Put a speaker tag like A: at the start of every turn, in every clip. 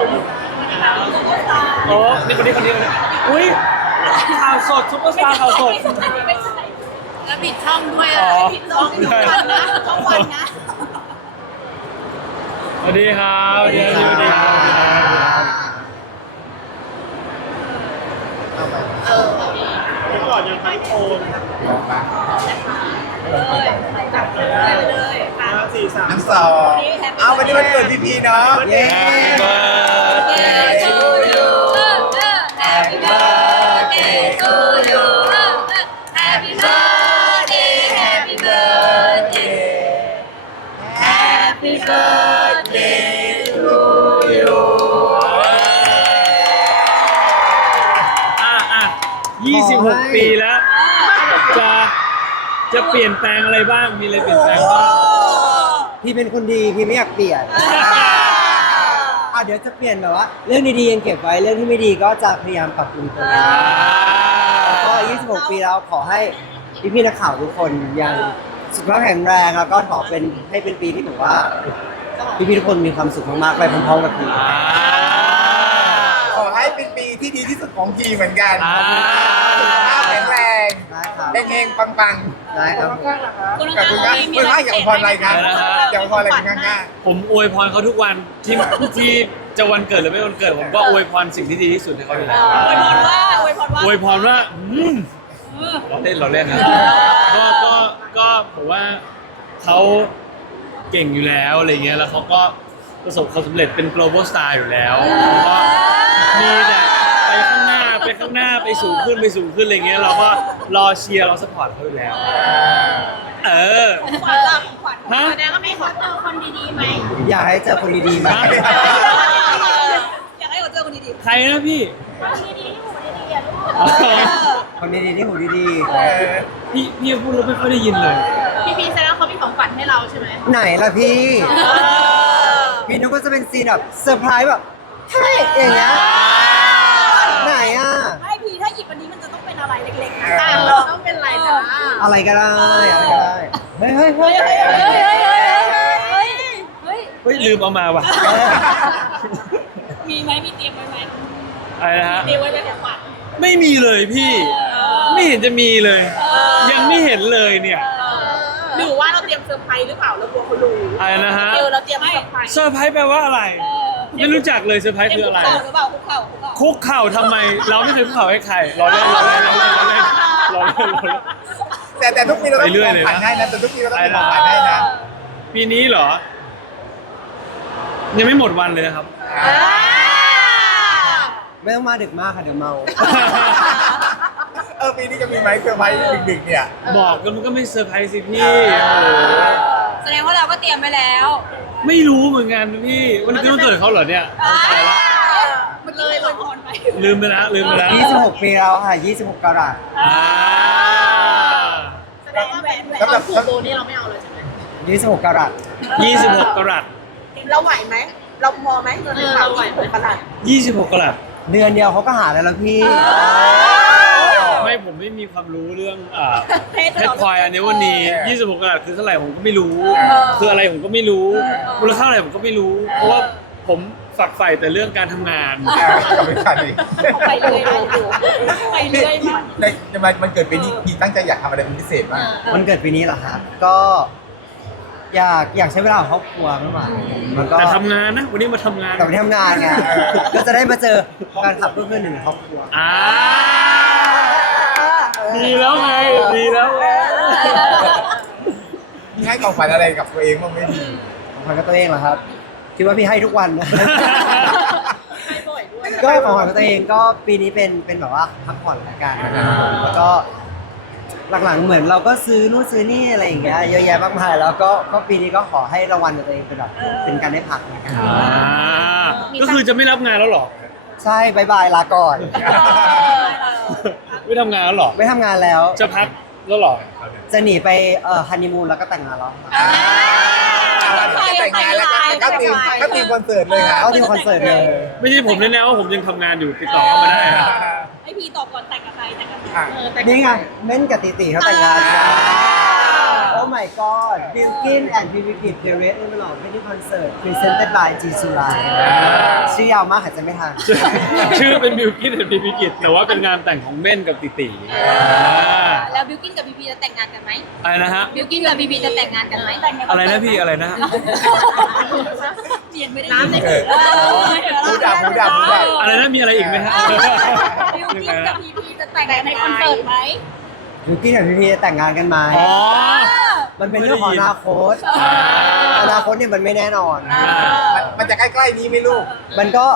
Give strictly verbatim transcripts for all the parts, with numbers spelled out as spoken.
A: โอ้นี่คนนี้คนนี้คนนี้อุ้ยข่าวสดซุปเปอร์สตาร์ข่าวสด
B: แล้วผิดช่องด้วย
A: อ๋
B: อ่ะ
A: อ
B: ผิดช่องทุกวันนะทุกวันนะ
A: สวัสดีครับสวัสดีครับสวัสดีครับ
B: เออ
A: พี่หลอดยังไอโฟน
B: จับเลยเลยค่ะ
A: ห้าสี่สาม
C: น้ำสองเอาวันนี้วันเกิดพี่พีเนาะเย้
B: Birthday to you Happy birthday to you Happy birthday Happy birthday Happy birthday to you
A: อ่ะอ่ะยี่สิบหกปีแล้วจะจะเปลี่ยนแปลงอะไรบ้างมีอะไรเปลี่ยนแปลงบ้าง
D: พี่เป็นคนดีพี่ไม่อยากเปลี่ยนอ่ะเดี๋ยวจะเปลี่ยนแบบว่า เรื่องดีๆยังเก็บไว้เรื่องที่ไม่ดีก็จะพยายามปรับปรุงตัวเองแล้วก็ยี่สิบหกปีแล้วขอให้พี่ๆนักข่าวทุกคนยังสุขภาพแข็งแรงแล้วก็ขอเป็นให้เป็นปีที่แบบว่าพี่ๆทุกคนมีความสุขมากๆไปพร้อมๆกับพี่
A: อ่า
C: ขอให้เป็นปีที่ดีที่สุดของพีเหมือนกัน
A: อ่า
C: สุขภาพแข็งแรง
D: ได้ครับ
C: เฮงๆปัง
D: ได้ครับผม
C: ๆขอบคุณครับคุณว่าอยากพรอะไรครับอยากพรอะไรกันง่าย
A: ผมอวยพรเขาทุกวันที่ที่จะวันเกิดหรือไม่วันเกิดผมก็อวยพรสิ่งที่ดีที่สุดให้เขาอยู่แล้ว
B: อวยพรว่าอวยพรว่า
A: อวยพรว่าอืมเราเล่นเราเล่นนะก็ก็ก็ผมว่าเขาเก่งอยู่แล้วอะไรเงี้ยแล้วเขาก็ประสบความสำเร็จเป็น global star อยู่แล้วก็มีแต่ไปข้างหน้าไปข้างหน้าไปสูงขึ้นไปสูงขึ้นอะไรเงี้ยเราก็รอเชียร์รอสปอร์ตเขาอยู่แล้ว เออ
B: ขวัญรับขวัญ
A: ฮะ
B: แสดงว่าไม่ขอเจอคนดีๆไหม
D: อยากให้เจอคนดีๆมา
A: ฮะ
B: อยากให้เขาเจอคนดี
A: ใครนะพี่
B: ๆคนดีๆหูดีๆอ่ะลูก
A: อ๋อ
D: คนดีๆที่หูดี
C: ๆเออ
A: พี่พี่พูดแล้วไม่ค่อยได้ยินเลย
B: พี่พีแสดงว่าเขามีของขวัญให้เราใช่ไหม
D: ๆไหนล่ะพี่พี่นุ๊กก็จะเป็นซีนแบบเซอร์ไพรส์แบบเฮ้ยอย่างเงี้ยไหนอ่ะ
B: ไม่พีถ้าหยิบวันนี้มันจะต้องเป็นอะไรเล็กๆนะ
C: อ่า
B: ต้องเป็นอะไรจ้า
D: อะไรก็ได้อะไรก็ได้เฮ้ยเฮ้ยเฮ้ย
B: เฮ้ยเฮ้ยเฮ้ยเฮ้ยเฮ้ยเฮ้ย
A: เฮ้ยลืมเอามาว่ะ
B: มีไหมมีเตรียมไว้ไหม
A: อะไรนะฮะ
B: เตรียมไว้เป็นของขวัญ
A: ไม่มีเลยพี่ ไม่เห็นจะมีเลย ยังไม่เห็นเลยเนี่ย
B: หรือว่าเราเตรียมเซอร์ไพรส์หรือเปล่าเรากลัวเขารู้
A: อะไรนะฮะ
B: เออเราเตรียมเซอร์ไพรส์
A: เซอร์ไพรส์แปลว่าอะไร ไม่รู้จักเลยเซอร์ไพรส์คืออะไร
B: เข่าหรือเปล่าคุกเข่าคุกเข่า
A: คุกเข่าทำไม เราไม่เคยคุกเข่าให้ใครรอเล่นรอเล่นรอเล่นรอเล่นรอเล่นรอเล่น
C: แต่แต่ทุกปีเราต้อง
A: ไปเรื่
C: มี
A: อย
C: ของ
A: เลย
C: ขวัญ
A: นะ
C: ให้นะแต่ทุกปีเราต้องมีของขวัญให้นะ
A: ปีนี้เหรอ ยังไม่หมดวันเลยนะครับ
B: อ่า
D: ไม่ต้องมาดึกมากค่ะเดี๋ยวเมา
C: เออปีนี้จะมีไหมเซอร์ไพรส์ดึกๆเนี่ย
A: บอกกันมันก็ไม่เซอร์ไพรส์สิพี่โอ้โห
B: แสดงว่าเราก็เตรียมไปแล้ว
A: ไม่รู้เหมือนกันพี่วันนี้วันเกิดเขาเหรอเนี่ยตายละ
B: มันเลยอวยพรไป
A: ลืมไปแล้วลืมไปแล้ว
D: ยี่สิบหกปีแล้วค่ะยี่สิบหกกะรัต
A: อ่า
B: แสดงว่าแหวนแหวนตอนผูกโบนี่เราไม่เอาเลยใช่ไหม
D: ยี่สิบหกกะรัต
A: ยี่สิบหกกะรัต
B: เราไหวไหมเราพอไหมเงินในกระเป๋าไหวไหมประหลาด
A: ยี่สิบหกกะรัต
D: เดือนเดียวเขาก็หาได้แล้วพี่
A: ไม่ผมไม่มีความรู้เรื่องอ่าเพชรพลอยอันนี้วันนี้ยี่สิบหกกะรัตคือเท่าไหร่ผมก็ไม่รู้ คืออะไรผมก็ไม่รู้มูลค่าอะไรผมก็ไม่รู้ เพราะว่าผมฝักใฝ่แต่เรื่องการทำงาน
C: เออกลับไปขันอีก
B: ไปเลยไปไปเรื่อยมาก
C: ในจะมามันเกิดปีนี้พีตั้งใจอยากทำอะไรเป็นพิเศษมาก
D: มันเกิดปีนี้เหรอครับก็อยากอยากใช้เวลากับครอบครัวมากกว่ามันก็
A: แต่ทำงานนะวันนี้มาทำงาน
D: แต่ไปทำงานไงก็จะได้มาเจอการขับเพื่อนๆหนึ่งในครอบครัว
A: อ่าดีแล้วไงดีแล้วไง
C: มีให้ของขวัญอะไรกับตัวเองบ้างไหมพี่
D: ของขวัญกับตัวเองเหรอครับคิดว่าพี่ให้ทุกวันนะ
B: ไปบ่อยด้วย
D: ก็ของขวัญกับตัวเองก็ปีนี้เป็นเป็นแบบว่าพักผ่อนละกันนะครับผมแล้วก็หลังๆเหมือนเราก็ซื้อนู่นซื้อนี่อะไรอย่างเงี้ยเยอะแยะมากมายแล้วก็ก็ปีนี้ก็ขอให้รางวัลกับตัวเองเป็นแบบเป็นการได้พักนะครับ
A: อ่าก็คือจะไม่รับงานแล้วเหรอ
D: ใช่บายบายลาก่อน
A: ไม่ทำงานแล้วเหรอ
D: ไม่ทำงานแล้ว
A: จะพักแล้วเหรอ
D: จะหนีไปเอ่อฮันนีมูนแล้วก็แต่งงานแล้วครับ
C: แต่งงานแล้วก็ตีมก็ตีมคอนเสิร์ตเลยค่ะ
D: เข้าที่คอนเสิร์ตเลย
A: ไม่ใช่ผมแน่ๆว่าผมยังทำงานอยู่ติดต่อเข้ามาได้ครับ
B: ไอพีตอบก่อนแต่งกับใครแต่งกับใคร
C: อ่ะ
B: เออแต่ง
D: นี่ไงเม่นกับติติเขาแต่งงานกัน
B: เ
D: Oh my god Bilkin and พี พี Kid The Red Envelope Wedding Concert Presented by G Surai ชื่อยาวมากหายใจไม่ทัน
A: ชื่อเป็นบิวกิ้นเห็นพีพิกิจแต่ว่าเป็นงานแต่งของเม่นกับติติอ่า
B: แล้วบิวกินกับบีบีจะแต่งงานกันไหม
A: อะไรนะฮะ
B: บิวกินกับบีบีจะแต่งงานกันไหม
A: อะไรนะพี่อะไรนะฮะ
B: เปลี่ยนไม่ได้น้ำในเกลือ
C: หูดับหูดับหูดับ
A: อะไรนะมีอะไรอีกไหมฮะ
B: บิวกินกับบีบีจะแต่งงานในคอนเสิร์ตไหม
D: Bilkin กับ พี พี จะแต่งงานกันไหม
A: อ๋อ
D: มันเป็นเรื่องของอนาคต
A: อ่า
D: อนาคตเนี่ยมันไม่แน่นอน
C: มันมันจะใกล้ๆนี้ไหมลูก
D: มันก็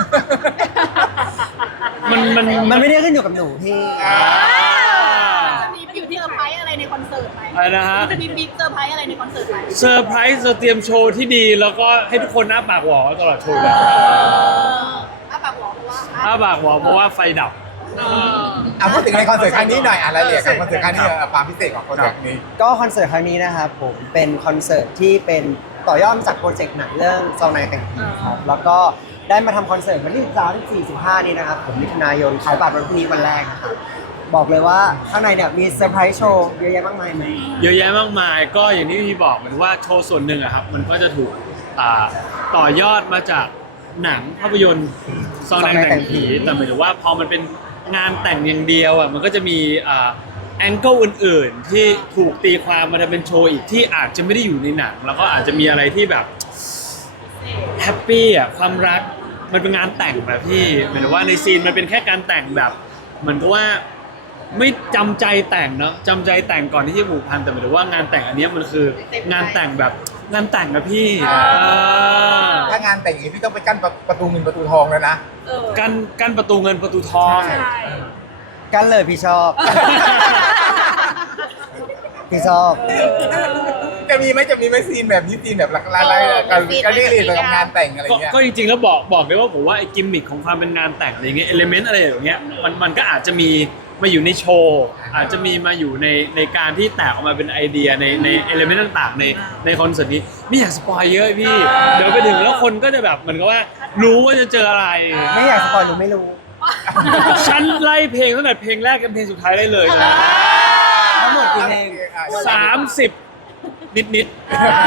A: มันมัน
D: มันไม่ได้ขึ้นอยู่กับหนูพี่
B: จะมีอยู่ที่เซอร์ไพรส์อะไรในคอนเสิร์ตไหม
A: อะไรนะฮะ
B: จะมีบิ๊กเซอร์ไพรส์อะไรในคอนเสิร์ตไหม
A: เซอร์ไพรส์เราเตรียมโชว์ที่ดี แล้วก็ให้ทุกคนอ้าปากหวอตลอดโชว์เลย
B: อ้าปากหวอเพราะว่า
A: อ้าปากหวอเพราะว่าไฟดับ
C: เอาพูดถึงในคอนเสิร์ตครั้งนี้หน่อยอะไรเนี่ยกับคอนเสิร์ตครั้งนี้เออความพิเศษของคอนเสิร์ตนี้
D: ก็คอนเสิร์ตครั้งนี้นะครับผมเป็นคอนเสิร์ตที่เป็นต่อยอดมาจากโปรเจกต์หนังเรื่องซองในแต่งผีครับแล้วก็ได้มาทำคอนเสิร์ตวันที่สิบสาม สี่ สิบห้านี้นะครับผมมิถุนายนขายบัตรวันพรุ่งนี้วันแรกนะครับบอกเลยว่าข้างในเนี่ยมีเซอร์ไพรส์โชว์เยอะแยะมากมายไหม
A: เยอะแยะมากมายก็อย่างที่พี่บอกเหมือนว่าโชว์ส่วนหนึ่งอะครับมันก็จะถูกอ่าต่อยอดมาจากหนังภาพยนตร์ซองแดงแต่งผีแต่หมายถึงว่าพอมันเป็นงานแต่งอย่างเดียวอะมันก็จะมีอ่าแองเกิลอื่นๆ ที่ถูกตีความมาทำเป็นโชว์อีกที่อาจจะไม่ได้อยู่ในหนัง แล้วก็อาจจะมีอะไรที่แบบแฮปปี้อะความรักมันเป็นงานแต่งแบบพี่หมายถึงว่าในซีนมันเป็นแค่การแต่งแบบเหมือนกับว่า ไม่จำใจแต่งเนาะจำใจแต่งก่อนที่จะผูกพันแต่หมายถึงว่างานแต่งอันเนี้ยมันคืองานแต่งแบบงานแต่งนะพี่เออ
C: ถ้างานแต่งอย่างนี้พี่ต้องไปกั้นประตูเงินประตูทองแล้วนะ
B: เออ
A: กั้นกั้นประตูเงินประตูทอง
C: ใช่
D: กันเลยพี่ชอบ พี่ชอบ
C: จะมีไหมจะมีไหมซีนแบบนี้ซีนแบบลายๆกันกันเรียกกับงานแต่งอะไร
A: ก็
C: เงี้ย
A: ก็จริงๆแล้วบอกบอกเลยว่าผมว่าไอ้กิมมิคของความเป็นงานแต่งอะไรเงี้ยเอลิเมนต์อะไรอย่างเงี้ยมันมันก็อาจจะมีมาอยู่ในโชว์อาจจะมีมาอยู่ในในการที่แตกออกมาเป็นไอเดียในในเอลิเมนต์ต่างๆในในคอนเสิร์ตนี้ไม่อยากสปอยเยอะพี่เดี๋ยวไปถึงแล้วคนก็จะแบบเหมือนกับว่ารู้ว่าจะเจออะไร
D: ไม่อยากสปอยหรือไม่รู้
A: ฉันไล่เพลงตั้งแต่เพลงแรกกันเพลงสุดท้ายได้เลยนะ
D: ทั้งหมดกี่เพลง
A: สามสิบนิดนิด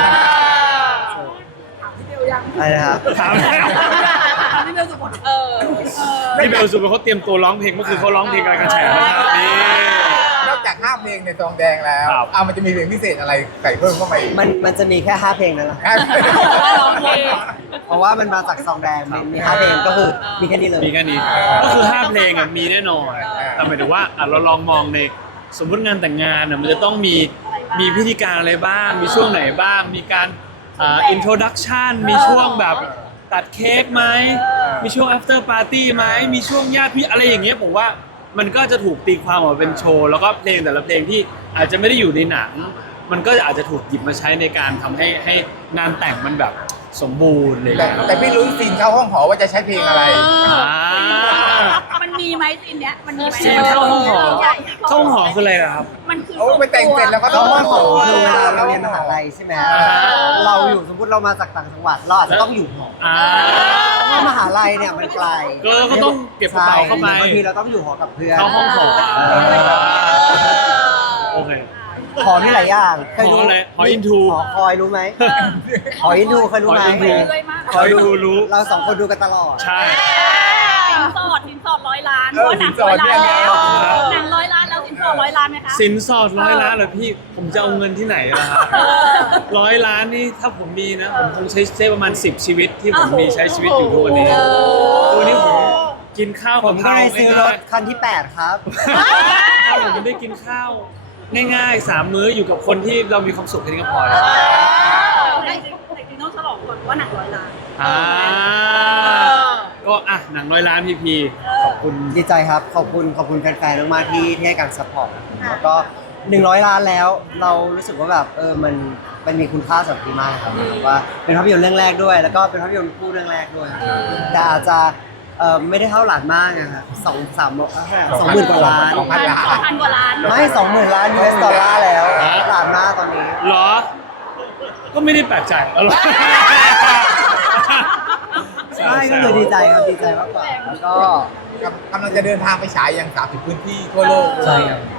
D: อะไรนะครับ
A: ๆถามแล้ว
B: ทำให้เบลสุขเออเออ
A: พี่เบลสุดเป็นเขาเตรียมตัวร้องเพลงเมื่อคืนเขาร้องเพลงอะไรกันแฉนะครับนี่
C: นอกจากห้าเพลงในซองแดงแล้ว
A: ครับ
C: เอามันจะมีเพลงพิเศษอะไรใส่เพิ่มเข้ามาอีก
D: มันมันจะมีแค่ห้าเพลงนั่นแหละ
C: ห้าเพลง
B: ร้องเพลง
D: เพราะว่ามันมาจากซองแดงมันมีห้าเพลงก็คือมีแค่นี้เลย
A: มีแค่นี้ก็คือห้าเพลงอ่ะมีแน่นอนแต่หมายถึงว่าอ่ะเราลองมองในสมมติงานแต่งงานอ่ะมันจะต้องมีมีพิธีการอะไรบ้าง มีช่วงไหนบ้าง มีการอ่าอินโทรดักชันมีช่วงแบบตัดเค้กไหมมีช่วง after party ไหมมีช่วงญาติพี่อะไรอย่างเงี้ยผมว่ามันก็จะถูกตีความออกมาเป็นโชว์ แล้วก็เพลงแต่ละเพลงที่อาจจะไม่ได้อยู่ในหนัง มันก็อาจจะถูกหยิบมาใช้ในการทำให้ให้งานแต่งมันแบบสมบูรณ์เลย
C: แต่แต่พี่รู้ซีนเข้าห้องหอว่าจะใช้เพลงอะไร
A: อ่า
B: มันมีไหมซีนเนี้ยมันมีไหม
A: ซีนเข้าห้องหอเข้าห้องหอคืออะไรล่ะครับ
B: มันคือ
C: โอ้ไปแต่งเสร็จแล้วก็
D: ก็
C: ต้อง
D: ว่า
C: มา
D: ข
C: ข
D: อ
C: อ
D: คือเวลาเราเรียนมหาลัยใช่ไหมเราอยู่สมมติเรามาจากต่างจังหวัดเราอาจจะต้องอยู่หอ
A: อ่า
D: เพราะมหาลัยเนี่ยมันไกล
A: ก็ก็ต้องเก็บกระเป๋าเข้าไป
D: บางทีเราต้องอยู่หอกับเพื่อน
A: เข้าห้องหอ
D: เออ
A: โอเค
D: หอมีหลายอย่างเคยรู้
A: หออะไรหออินทู
D: หอคอยรู้ไหมหออินทูเคยรู้ไหม
A: หออินทู
B: ด้วยมาก
A: คอยดูรู้
D: เราสองคนดูกันตลอด
A: ใช่
B: สินสอดสินสอดร้อยล้านเพราะหนังร้อยล้านแล้วหนังร้อยล้านแล้วสินสอดร้อยล้านไหมคะ
A: สินสอดร้อยล้านเหรอพี่ ผมจะเอาเงินที่ไหนล่ะครับร้อยล้านนี่ถ้าผมมีนะ ผมคงใช้ใช้ประมาณสิบชีวิตที่ผมมีใช้ชีวิตอยู่ทุกวันนี้ตัวนี้ผมกินข้าว
D: ผ
A: กับ
D: มก็
A: ข้าว
D: เลยซื้อร
A: ง่า
D: ถ
A: ย
D: คันที่แปดครับ
A: ๆถ้าผมได้กินข้าวง่ายๆสามมื้ออยู่กับคนที่เรามีความสุขแค่นี้ก็พอแล้ว
B: แต่จริงๆต้องฉลองก่อนว่าหนังร้อยล้าน
A: อ่าก็อ่ะหนังร้อยล้านพีพีขอบคุณ
D: ดีใจครับ ขอบคุณขอบคุณแฟนๆมากๆที่ที่ให้การซัพพอร์ตแล้วก็หนึ่งร้อยล้านแล้ว เรารู้สึกว่าแบบเออมันมันมีคุณค่าสำหรับพี่มากครับว่าเป็นภาพยนตร์เรื่องแรกด้วย แล้วก็เป็นภาพยนตร์คู่เรื่องแรกด้วยแต่อาจจะเออไม่ได้เท่าหลานมากนะครับสองสามสองหมื่นกว่าล้าน
C: สองพันล้าน
B: สองพันกว่าล้าน
D: ไม่สองหมื่นล้านยูเอสดอลลาร์แล้วหลานมากตอนนี้
A: เหรอ ก็ไม่ได้แปลกใจอร่อย
D: ใช่ก็เลยดีใจครับดีใจมากกว่าแล้วก็
C: กำลังจะเดินทางไปฉายยังสามสิบพื้นที่ทั่วโลก
D: ใช่ครับ
C: เ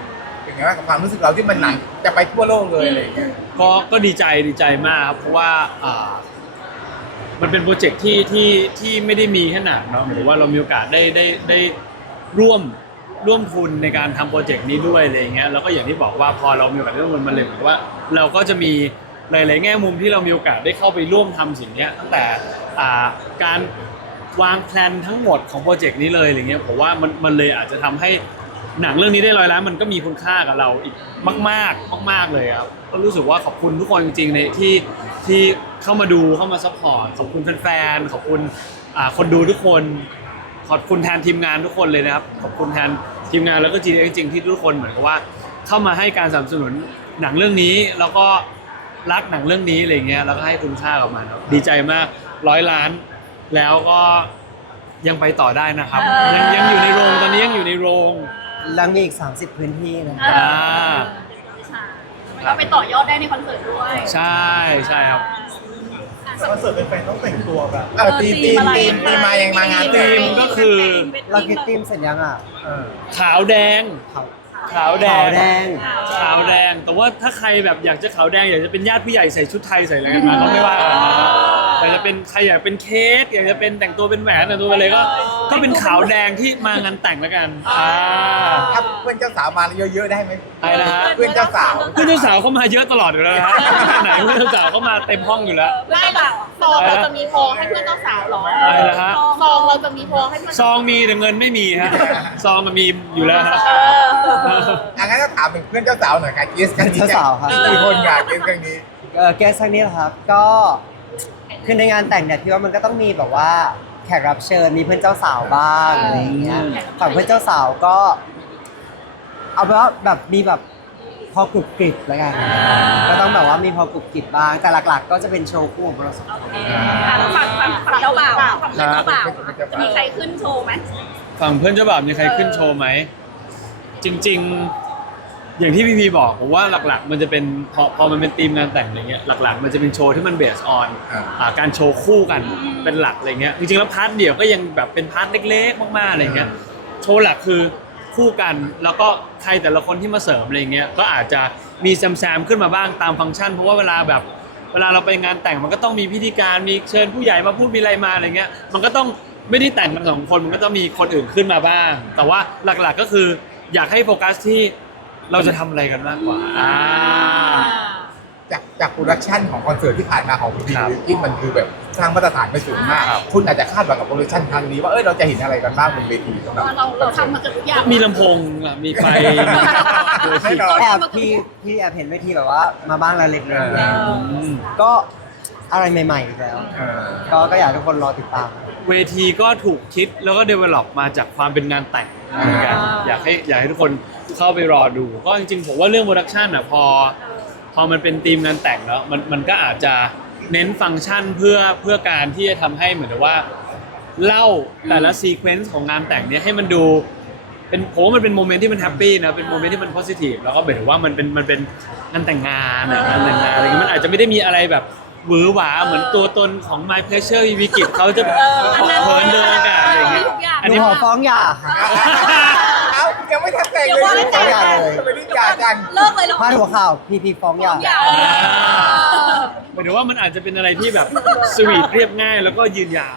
C: เป็นไงบ้างกับความรู้สึกเราที่มันหนังจะไปทั่วโลกเลยอะไรอย่างเงี้ย
A: ก็ก็ดีใจดีใจมากครับเพราะว่าอ่ามันเป็นโปรเจกต์ที่ที่ที่ไม่ได้มีแค่หนังเนาะหรือว่าเรามีโอกาสได้ได้ได้ร่วมร่วมทุนในการทำโปรเจกต์นี้ด้วยอะไรอย่างเงี้ยแล้วก็อย่างที่บอกว่าพอเรามีโอกาสได้ร่วมทุนมันเลยเหมือนกับว่า เราก็จะมีหลายๆแง่มุมที่เรามีโอกาสได้เข้าไปร่วมทำสิ่งเนี้ยตั้งแต่อ่าการวางแผนทั้งหมดของโปรเจกต์นี้เลยอะไรเงี้ยผมว่ามันมันเลยอาจจะทำให้หนังเรื่องนี้ได้ร้อยล้านมันก็มีคุณค่ากับเราอีกมากๆมากๆเลยครับก็รู้สึกว่าขอบคุณทุกคนจริงๆในที่ที่เข้ามาดูเข้ามาซัพพอร์ตขอบคุณแฟนๆขอบคุณอ่าคนดูทุกคนขอบคุณแทนทีมงานทุกคนเลยนะครับขอบคุณแทนทีมงานแล้วก็จีจริงๆที่ทุกคนเหมือนกับว่าเข้ามาให้การสนับสนุนหนังเรื่องนี้แล้วก็รักหนังเรื่องนี้อะไรเงี้ยแล้วก็ให้คุณค่ากับมันครับดีใจมากร้อยล้านแล้วก็ยังไปต่อได้นะครับยังยังอยู่ในโรงตอนนี้ยังอยู่ในโรง
D: ยังมีอีกสามสิบพื้นที่นะ
A: อ่า
B: ก็ไปต่อยอดได้ในคอนเสิร์ตด้วย
A: ใช่ใช่ครับ
E: คอนเสิร์ตเป็นแฟนต้องแต่งตัวแบบ
C: เออตีมตีมตีมตีมมายังมางาน
A: ธีมก็คือ
D: เราคิดทีมเสร็จยังอ่ะ
E: เออ
A: ขาวแดง
D: ขาว
A: ขาวแด
D: ขาว
A: ง
D: แดง
A: ขาวแดง แต่ว่าถ้าใครแบบอยากจะขาวแดงอยากจะเป็นญาติผู้ใหญ่ใส่ชุดไทยใส่อะไรกันมาก็ไม่ว่ากันนะแต่จะเป็นใครอยากเป็นเค้กอยากจะเป็นแต่งตัวเป็นแหวนแต่งตัวเป็นอะไรก็ก็เป็นขาวแดงที่มางานแต่งแล้วกันอ่า
C: ถ้าเพื่อนเจ้าสาวมาเยอะๆได้ไหม
A: อะไรนะฮะ
C: เพื่อนเจ้าสาว
A: เพื่อนเจ้าสาวเข้ามาเยอะตลอดอยู่แล้วนะฮะไหนเพื่อนเจ้าสาวเข้ามาเต็มห้องอยู่แล้ว
B: ได้แบบซองเราจะมีพอให้เพื่อนเจ้าสาวหรอ
A: อะไรนะฮะ
B: ซองเราจะมีพอให้เพื่อน
A: ซองมีแต่เงินไม่มีฮะซองมันมีอยู่แล้วฮะ
C: อันนั้นก็ถามถึงเพื่อนเจ้าสาวหน่อยค่ะเกสกันนี้
D: เจ้าสาวครับ
C: กี่คนค่ะเกสกันนี้
D: เออแกสักนิดครับก็คือในงานแต่งเนี่ยพี่ว่ามันก็ต้องมีแบบว่าแขกรับเชิญมีเพื่อนเจ้าสาวบ้างอะไรอย่างเงี้ยฝั่งเพื่อนเจ้าสาวก็ เอาเป็นว่าแบบมีแบบพอกรุบกริบแล้วกันก็ต้องแบบว่ามีพอกรุบกริบบ้างแต่หลักๆ ก็จะเป็นโชว์คู่ของเราสองคน
B: อ่ะแล้วฝั่งฝั่งฝั่งเจ้าบ่าวฝั่งเพื่อนเจ้าบ่าวจะมีใครขึ้นโชว์ไหม
A: ฝั่งเพื่อนเจ้าบ่าวมีใครขึ้นโชว์ไหมจริง ๆ อย่างที่พี่พีบอกผมว่าหลักๆ มันจะเป็นพอพอมันเป็นธีมงานแต่งอะไรเงี้ยหลักๆ มันจะเป็นโชว์ที่มันเบสออนการโชว์คู่กันเป็นหลักอะไรเงี้ยจริงๆแล้วพาร์ทเดี่ยวก็ยังแบบเป็นพาร์ทเล็กๆมากๆอะไรเงี้ยโชว์หลักคือคู่กันแล้วก็ใครแต่ละคนที่มาเสริมอะไรเงี้ยก็อาจจะมีแซมๆขึ้นมาบ้างตามฟังก์ชันเพราะว่าเวลาแบบเวลาเราไปงานแต่งมันก็ต้องมีพิธีการมีเชิญผู้ใหญ่มาพูดมีอะไรมาอะไรเงี้ยมันก็ต้องไม่ได้แต่งกันสองคนมันก็ต้องมีคนอื่นขึ้นมาบ้าง แต่ว่าหลักๆก็คืออยากให้โฟกัสที่เราจะทำอะไรกันมากกว่าอ่า
C: จากจากโปรดักชันของคอนเสิร์ตที่ผ่านมาของพีพี
A: ครับ
C: ที่มันคือแบบสร้างมาตรฐานไปสูงมาก คุณอาจจะคาดหวังกับโปรดักชันครั้งนี้ว่าเอ้ยเราจะเห็นอะไรกันบ้างบนเวทีสำหรับ
B: เราเราทำมาเกือบทุกอย่าง
A: มีลำโพงอ่ะมีไฟ
C: ให้เรา
D: แอบพี่พี่แอบเห็นเวทีแบบว่ามาบ้างแล้วเล็ก
C: เออ
A: อืม
D: ๆก็อะไรใหม่ๆอีกแล้ว
C: เออ
D: ก็ก็อยากให้ทุกคนรอติดตาม
A: เวทีก็ถูกคิดแล้วก็ develop มาจากความเป็นงานแต่งเหมือนกันอยากให้อยากให้ทุกคนเข้าไปรอดู ก็จริงๆผมว่าเรื่องโปรดักชันอ่ะพอ พอมันเป็นธีมงานแต่งแล้วมันมันก็อาจจะเน้นฟังก์ชันเพื่อเพื่อการที่จะทำให้เหมือนกับว่า เล่าแต่ละซีเควนซ์ของงานแต่งเนี้ยให้มันดูเป็นผมว่ามันเป็นโมเมนต์ที่มันแฮปปี้นะเป็นโมเมนต์ที่มันโพสิทีฟแล้วก็หมายถึงว่ามันเป็นมันเป็นงานแต่งงานอะงานแต่งงานอะไรเงี้ยมันอาจจะไม่ได้มีอะไรแบบหวือหวาเหมือนตัวตนของ My Pleasure วิกิตเขาจะเหินเดินอากาศอะไรเงี้ยอัน
D: หนู
A: นี้
D: ขอฟ้องหย่าค่ะ
C: เอ้ายังไม่ทันแต่งเลย
D: ฟ้องหย่าเลย
C: ทำไมรีบหย่าจัง
B: เลิกเลยเหรอ
D: พาดหัวข่าวพีพีฟ้องหย่า
B: อย่า
A: หมายถึงว่ามันอาจจะเป็นอะไรที่แบบสวีทเรียบง่ายแล้วก็ยืนยาว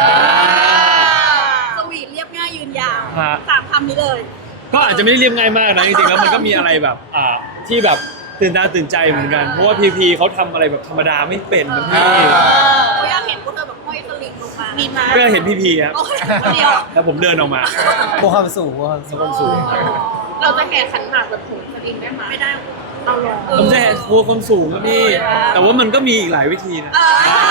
B: สวีทเรียบง่ายยืนยาว
A: ฮะ
B: สามคำนี้เลย
A: ก็อาจจะไม่ได้เรียบง่ายมากนะจริงๆแล้วมันก็มีอะไรแบบอ่าที่แบบตื่นตาตื่นใจเหมือนกันเพราะว่าพีพีเขาทำอะไรแบบธรรมดาไม่เป็นนะพี่
B: เขาอยากเห็นพวกเธอแบบห้อยสลิงลงมา มีมา
A: ก็เห็นพีพีครับ
B: โอ้ยคนเดียว
A: แล้วผมเดินออกมา
D: บวกความสูงบวกความสูง
A: ความสูง
B: เราจะแห่ขันหมากแบบโหนสลิงได้ไหมไม่ได้ เอาลง
A: ผมจะกลัวความสูงครับพี่แต่ว่ามันก็มีอีกหลายวิธีนะ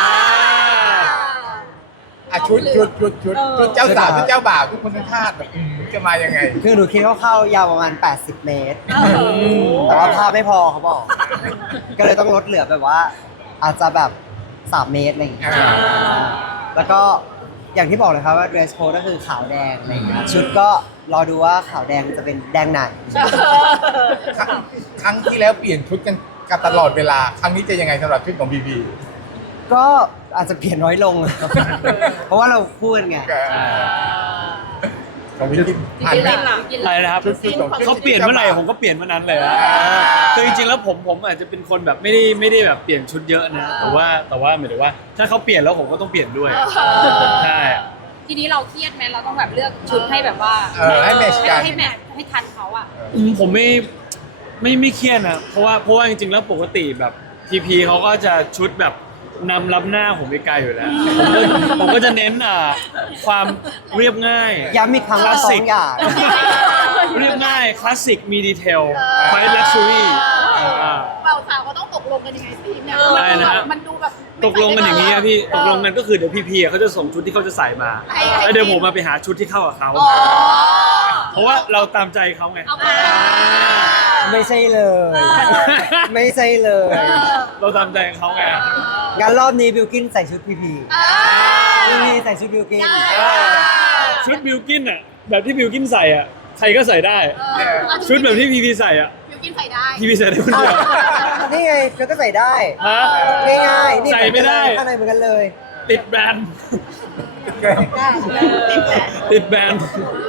C: อ่ะชุดชุดชุดชุดชุดเจ้าสาวชุดเจ้าบ่าวทุกคนทั้งคาดแบบอืมจะมายังไง
D: คือหนูคิดว่าเข้ายาวประมาณ แปดสิบ เมตร แต่ว่าภาพไม่พอเขาบอก ก็เลยต้องลดเหลือแบบว่า อาจจะแบบ สาม เมตรอะไรอย่างเงี้ย
C: อ่า
D: แล้วก็อย่างที่บอกเลยครับว่า dress code ก็คือขาวแดงอะไรอย่างเงี้ยชุดก็รอดูว่าขาวแดงจะเป็นแดงไหน
C: ครั้งครั้งที่แล้วเปลี่ยนชุดกันกันตลอดเวลา ครั้งนี้จะยังไงสำหรับชุดของพีพี
D: ก็อาจจะเปลี่ยนน้อยลง เพราะว่าเราพูดไง
C: ก็ของวิลลิมผ่านไหม
A: อะไรนะครับ
C: ชุดชุดของ
A: เขาเปลี่ยนเมื่อไหร่ผมก็เปลี่ยนเมื่อนั้นเลยนะคือจริงๆแล้วผมผมอาจจะเป็นคนแบบไม่ได้ไม่ได้แบบเปลี่ยนชุดเยอะนะแต่ว่าแต่ว่าหมายถึงว่า ถ้าเขาเปลี่ยนแล้วผมก็ต้องเปลี่ยนด้วยใช่
B: ทีนี้เราเครียดไหมเราต้องแบบเลือกชุดให้แบบว่า
C: เออให้แมทช์กัน
B: ให้แมทให้ทันเขาอ่ะ
A: อืมผมไม่ไม่ไม่เครียดนะเพราะว่าเพราะว่าจริงๆแล้วปกติแบบพีพีเขาก็จะชุดแบบนำรับหน้าผมไปไกลอยู่แล้วผมก็ผมก็จะเน้นอ่าความเรียบง่าย
D: ย้ำอีกครั้งว่าสองอย่าง
A: เรียบง่ายคลาสสิกมีดีเทลไฟลักชัวรี่า
B: เราสาวก็ต้องตกลงกันยังไงสิเนี่ย
A: ได้นะฮะ
B: มันดูแบบ
A: ตกลงกันอย่างนี้อะพี่ตกลงกันก็คือเดี๋ยวพีพีเขาจะส่งชุดที่เขาจะใส่มาแล้วเดี๋ยวผมมาไปหาชุดที่เข้ากับเขาเพราะว่าเราตามใจเขาไง
D: ไม่ใช่เลย ไม่ใช่เลย
A: เราตามใจเขาไง
D: งานรอบนี้บิวกินใส่ชุดพีพีพีพีใส่ชุดบิวกิน
A: ชุดบิวกินอะแบบที่บิวกินใส่อะใครก็ใส่ได้ ชุดแบบที่พีพีใส่อะ
B: บิวกินใส่ได้
A: พีพีใส่ได้คนเดียว
D: นี่ไงเธอก็ใส่ได้
A: ฮะ
D: ง่ายๆนี่
A: ใส่ไม่ได้
D: ข้างในเหมือนกันเลย
A: ติดแบรนด์ติดแบรนด์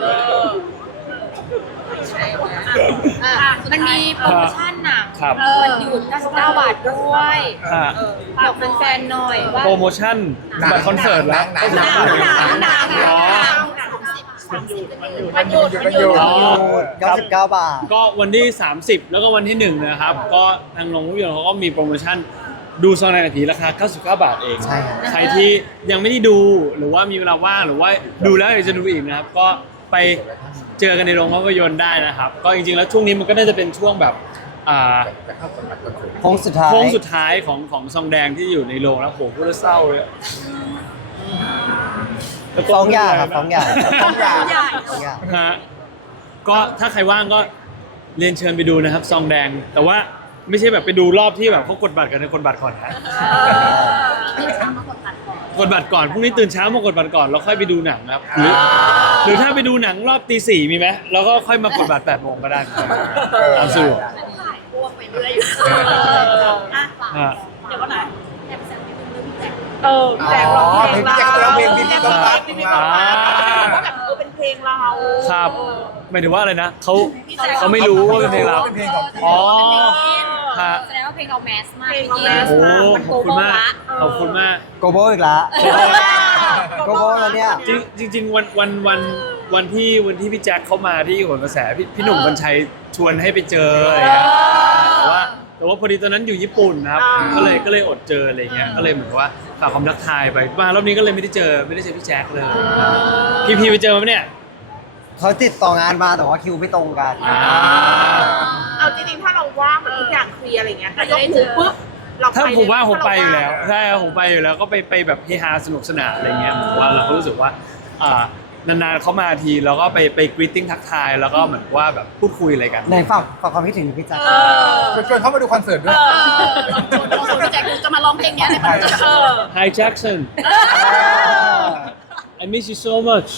B: มันมีโปรโมชั่นหนัง
A: ครับ
B: วันหยุดเก้าสิบเก้าบาทด้วย
A: ฮะ
B: บอกแฟนๆหน่อยว่า
A: โปรโมชั่นบัตรคอนเสิร์ตแล้ว
C: หนังหนังหนัง
B: หนัง
A: อ๋อ
C: มันหยุดมันหยุดมันหยุด
A: อ๋อ
D: เก้าสิบเก้าบาท
A: ก็วันที่สามสิบแล้วก็วันที่หนึ่งนะครับ ก็ทางโรงภาพยนตร์เขาก็มีโปรโมชั่นดูซองในนาทีราคาเก้าสิบเก้าบาทเอง
D: ใช่ครับ
A: ใครที่ยังไม่ได้ดูหรือว่ามีเวลาว่างหรือว่าดูแล้วอยากจะดูอีกนะครับ ก็ไปเจอกันในโรงภาพยนตร์ได้นะครับ ก็จริงๆแล้วช่วงนี้มันก็น่าจะเป็นช่วงแบบอ่า
C: จะเข้าสมัครคอนเสิร์ต
D: โค้งสุดท้าย
A: โค้งสุดท้ายของของซองแดงที่อยู่ในโรงแล้วโหพูดแล้วเศร้าเลย
D: สองอย่างครับสองอย่าง
C: สองอย่าง
D: สองอย่าง
A: ฮะก็ถ้าใครว่างก็เรียนเชิญไปดูนะครับซองแดง แต่ว่าไม่ใช่แบบไปดูรอบที่แบบเขากดบัตรกันนะกดบัตรก่อนนะกดบัตรก่อนพรุ่งนี้ตื่นเช้ามากดบัตรก่อนแล้วค่อยไปดูหนังนะครับหรือหรือถ้าไปดูหนังรอบตีสี่มีไหมแล้วก็ค่อยมากดบัตรแปดโมงก็ได้ตามสะดวก
B: พวกไปเรื่อยอ่ะ
A: ฮะ
B: เดี๋ยวก็ไหนเออ
C: แจกร้องเพลงพี่แจ็คร้องเพลงพี่พี่ต้องรัก
A: อ่า
B: ว่าแบบเออเป็นเพลงเรา
A: ครับหมายถึงว่าอะไรนะเขาเขาไม่รู้ว่าเป็นเพลงเรา
C: เป็นเพลงของพี่
A: อ๋อฮะ
B: แสดงว่าเพลงเราแมสมาก
A: โอ้ขอบคุณมากขอบคุณมาก
D: โกโบอีกแล้วโกโบแล้วเนี่ย
A: จริงจริงๆวันวันวันวันที่วันที่พี่แจ็คเข้ามาที่โหนกระแสพี่พี่หนุ่มกัญชัยชวนให้ไปเจออะไรเงี้ยแต่ว่าแต่ว่าพอดีตอนนั้นอยู่ญี่ปุ่นนะครับก็เลยก็เลยอดเจออะไรเงี้ยก็เลยเหมือนว่าฝากความทักทายไปมารอบนี้ก็เลยไม่ได้เจอไม่ได้เจอพี่แจ็คเลยพี่พีไปเจอมาไหมเนี่ย
D: เขาติดต่องานมาแต่ว่าคิวไม่ตรงกัน
A: อ่า
F: เอาจริงๆ ถ้าเราว่างมันทุกอย่างเคลียร์อะไรเงี้ยถ้ายกหูปุ๊บเราไป
A: ถ้าผมว่าผมไปอยู่
F: ถ้
A: แล้ว
F: เร
A: ใช่ผมไปอยู่แล้วก็ไปไปแบบเฮฮาสนุกสนานอะไรเงี้ยเหมือนว่าเราก็รู้สึกว่าอ่านานๆเขามาทีแล้วก็ไปไปกรีตติ้งทักทายแล้วก็เหมือนว่าแบบพูดคุยอะไรกัน
D: ในฝากฝากความคิดถึงพี่แจ๊ค
C: ชวนเขามาดูคอนเสิร์ตด้วย
B: แจ็คจะมาร้องเพลงนี้ในคอนเสิร์ต
A: Hi Jackson I miss you so much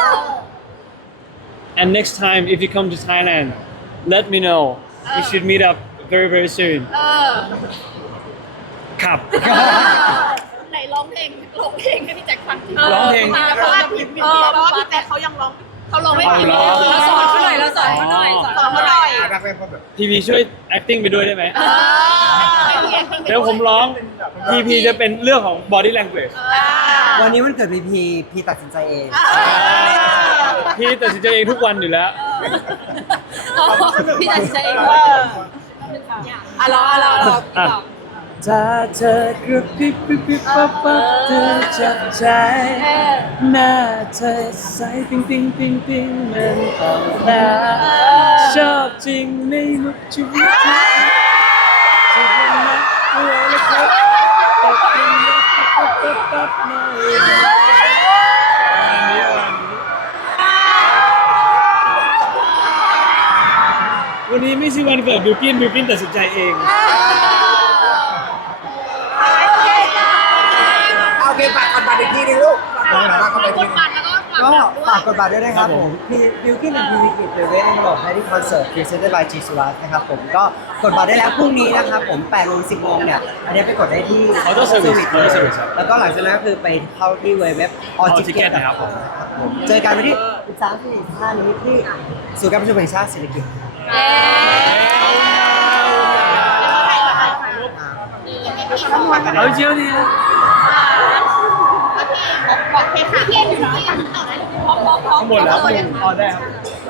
A: and next time if you come to Thailand let me know we should meet up very very soon
B: เออ
A: ครับ
B: ไหนร้องเพลงร้องเพลงให้พี่แจ็คฟัง
A: ร้องเพลง
F: เพราะว่าพี่เพราะว่าพี่แจ๊คเขายังร้อง
B: เขาร้องไม่ผิด
A: เอาเหรอ
B: เราสอนเขาหน่อยเราสอนเขาหน่อยสอนเขาหน่อย
C: รักแรกพบแบบ
A: พีพีช่วย acting ไปด้วยได้ไหม
B: เออ
A: เดี๋ยวผมร้องพีพีจะเป็นเรื่องของ body language
D: วันนี้วันเกิดพีพีพีตัดสินใจเอง
A: พี่ตัดสินใจเองทุกวันอยู่แล้ว
B: พี่ตัดสินใจเองว่าอ่ะรอรอรอพี่บอก
A: ถ้าเธอกระพริบพริบพริบปั๊บปั๊บเธอจับใจหน้าเธอใสปิ๊งปิ๊งปิ๊งปิ๊งมันออกมาชอบจริงในลุคชีวิตที่ที่มันนักเอาไว้แล้วครับตกเป็นยักษ์ปั๊บปั๊บปั๊บในวันนี้วันนี้วันนี้ไม่ใช่วันเกิดบิวกินบิวกินตัดสินใจเอง
C: โอเคฝากกันบัตรอีกทีนึงลูกฝากกันบัตรอีกทีนึง
D: ก็ฝากกดบัตรด้วยนะครับผมบิวกิ้นและพีวีกิจเดอะเวทในระบบไฮที่คอนเสิร์ตพรีเซนต์บายจีสุรัตน์นะครับผมก็กดบัตรได้แล้วพรุ่งนี้นะครับผมแปดโมงสิบโมงเนี่ยอันนี้ไปกดได้ที่
A: Auto Service
D: Service
A: Auto Service ครับ
D: แล้วก็หลังจากนั้นคือไปเข้าที่เว็บออ
A: All
D: ทิเก็
A: Ticket
D: ต
A: นะครับผม
D: เจอกันวันที่อีกสามสี่ห้านี้ที่ศูนย์การประชุมแห่งชาติศิริกิติ์
B: เย้
A: เอาเชียวดีนะ
F: โอเคค่ะพี่อยู่นะ
B: พร้อมพร้อมพร้อม
A: ทั้งหมดแล้วพอได้ครับ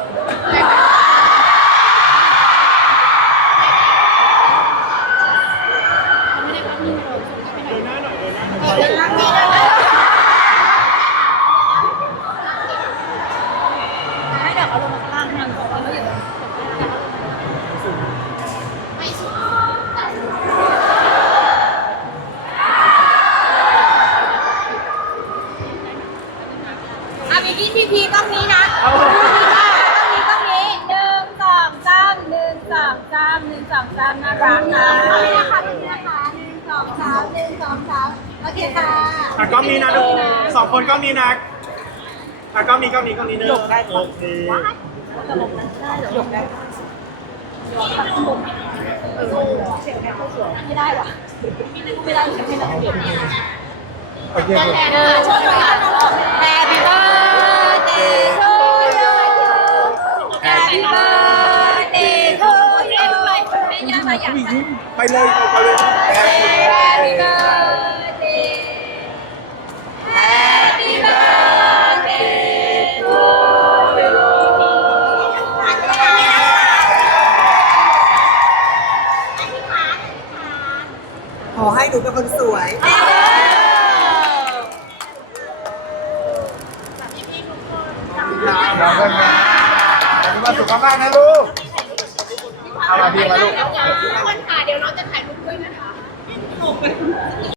B: ให้เดี๋ยวเขาลงมาข้างล่างนั่งก่อนแล้วอยู่ อ่ะมีที่ทีพีกล้องนี้นะกล้องนี้กล้องนี้หนึ่งสองสามหนึ่งสองสามหนึ่งสองสามน่ารักนะนี่นะคะนี่นะคะหนึ่งสองสามหนึ่งสองสามโอเคค่ะ
E: อ่ะกล้องนี้นะดูสองคนกล้องนี้นะอ่ะกล้องนี้กล้องนี้กล้องนี้เนอะโอเค
B: ไม่ได้ว่ะไม่ได้ฉันไม่ได้
C: โอเค
B: เออช่วยหน่อยนะ Happy birthday to you Happy birthday to you ให้ย่ามาอยาก
C: ไปเลยไปเลย
B: Happy birthday Happy birthday to you
D: ขอให้หนูเป็นคนสวย
C: น้องคนนี้มีความสุขมากๆนะลูกเอามาพี่มาลูก
F: ทุกคนค่ะเดี๋ยวเราจะถ่ายรูปด้วยนะคะ